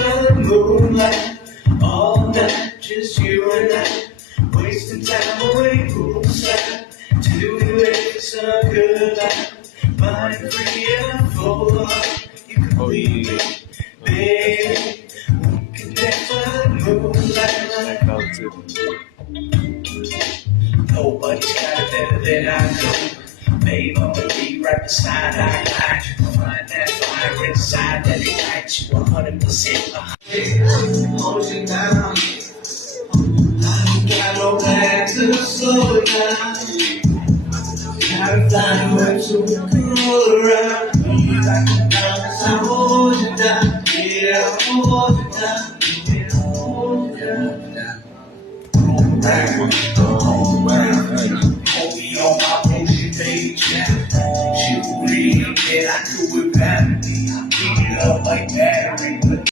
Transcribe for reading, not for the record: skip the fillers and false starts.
the moonlight, all night, just you and I, wasting time away poolside, doing it so good life, mind free and full heart. You can leave it, baby. We can dance by the moonlight. Nobody's got it better than I do. Babe, I'm gonna be right beside I got you. Find that fire inside that ignites you 100%. Hold you down. I ain't got no plan to slow it down. Gotta find a way so we can roll around. Be like a diamond, I hold you down. Yeah, I hold you down. Yeah, I hold you down. Roll around, roll around. Hold me on my motion page now. She will read it, I do it badly. I pick it up like battery, but